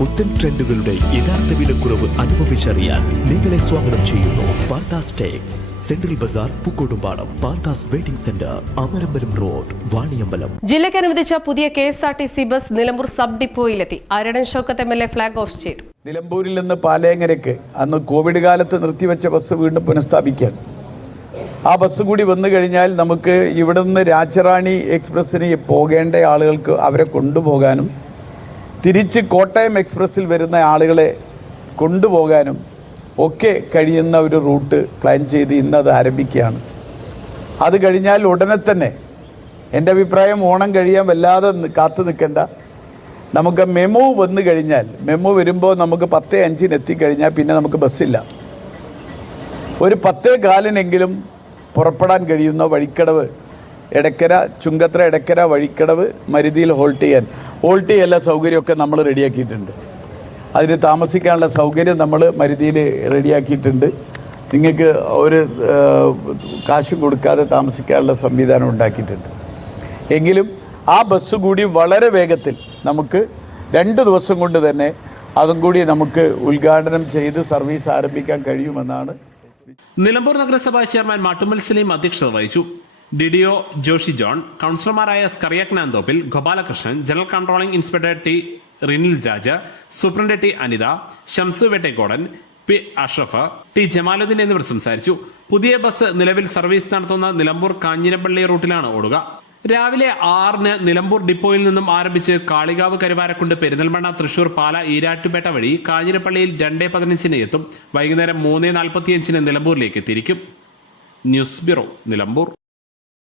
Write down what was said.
പുത്തൻ ട്രെൻഡുകളുടെ യഥാർത്ഥ വിലക്കുറവ് അനുഭവിച്ചറിയാൻ നിങ്ങളെ സ്വാഗതം ചെയ്യുന്നു Parthas tex. Central Bazar Pookkottumpadam Parthas waiting centre Amarambalam road Vaniyambalam. ജില്ലയ്ക്ക് അനുവദിച്ച പുതിയ K S R T C bus Nilambur sub ഡിപ്പോയിലെത്തി. Aryadan Shoukath M L A flag off ചെയ്തു. നിലമ്പൂരിൽ നിന്ന് പാലേങ്ങരയ്ക്ക് അന്ന് കോവിഡ് കാലത്ത് നിർത്തിവെച്ച ബസ് വീണ്ടും പുനഃസ്ഥാപിക്കാൻ. ആ ബസ് കൂടി വന്നു കഴിഞ്ഞാൽ നമുക്ക് ഇവിടെ നിന്ന് രാജറാണി എക്സ്പ്രസ്സിന് പോകേണ്ട ആളുകൾക്ക് അവരെ കൊണ്ടുപോകാനും തിരിച്ച് കോട്ടയം എക്സ്പ്രസ്സിൽ വരുന്ന ആളുകളെ കൊണ്ടുപോകാനും ഒക്കെ കഴിയുന്ന ഒരു റൂട്ട് പ്ലാൻ ചെയ്ത് ഇന്ന് അത് ആരംഭിക്കുകയാണ്. അത് കഴിഞ്ഞാൽ ഉടനെ തന്നെ എന്റെ അഭിപ്രായം ഓണം കഴിയാൻ വല്ലാതെ കാത്തു നിൽക്കേണ്ട. നമുക്ക് മെമോ വന്നു കഴിഞ്ഞാൽ മെമോ വരുമ്പോൾ നമുക്ക് പത്തേ അഞ്ചിന് എത്തിക്കഴിഞ്ഞാൽ പിന്നെ നമുക്ക് ബസ്സില്ല. ഒരു പത്തേ കാലിനെങ്കിലും പുറപ്പെടാൻ കഴിയുന്ന വഴിക്കടവ് എടക്കര ചുങ്കത്ര എടക്കര വഴിക്കടവ് മരുതിയിൽ ഹോൾട്ട് ചെയ്യാൻ. ഹോൾട്ട് ചെയ്യാനുള്ള സൗകര്യമൊക്കെ നമ്മൾ റെഡിയാക്കിയിട്ടുണ്ട്. അതിന് താമസിക്കാനുള്ള സൗകര്യം നമ്മൾ മരുതിയിൽ റെഡിയാക്കിയിട്ടുണ്ട്. നിങ്ങൾക്ക് ഒരു കാശ് കൊടുക്കാതെ താമസിക്കാനുള്ള സംവിധാനം ഉണ്ടാക്കിയിട്ടുണ്ട്. എങ്കിലും ആ ബസ് കൂടി വളരെ വേഗത്തിൽ നമുക്ക് രണ്ട് ദിവസം കൊണ്ട് തന്നെ അതും കൂടി നമുക്ക് ഉദ്ഘാടനം ചെയ്ത് സർവീസ് ആരംഭിക്കാൻ കഴിയുമെന്നാണ്. നിലമ്പൂർ നഗരസഭാ ചെയർമാൻ മാട്ടുമ്മൽ സലീം അധ്യക്ഷത വഹിച്ചു. ഡിഡിഒ ജോഷി ജോൺ കൌൺസിലർമാരായ സ്കറിയക്നാൻ Thoppil Gopalakrishnan general controlling inspector T Rinil Raja superintendent T Anitha Shamsu Vettekkodan P Ashraf T Jamaluddin എന്നിവർ സംസാരിച്ചു. പുതിയ ബസ് നിലവിൽ സർവീസ് നടത്തുന്ന നിലമ്പൂർ കാഞ്ഞിരപ്പള്ളി റൂട്ടിലാണ് ഓടുക. രാവിലെ ആറിന് നിലമ്പൂർ ഡിപ്പോയിൽ നിന്നും ആരംഭിച്ച് കാളികാവ് കരുവാരക്കുണ്ട് പെരിന്തൽമണ്ണ തൃശൂർ പാല ഈരാറ്റുപേട്ട വഴി കാഞ്ഞിരപ്പള്ളിയിൽ രണ്ടേ പതിനഞ്ചിന് എത്തും. വൈകുന്നേരം മൂന്ന് നാൽപ്പത്തിയഞ്ചിന് നിലമ്പൂരിലേക്ക് തിരിക്കും. News bureau Nilambur.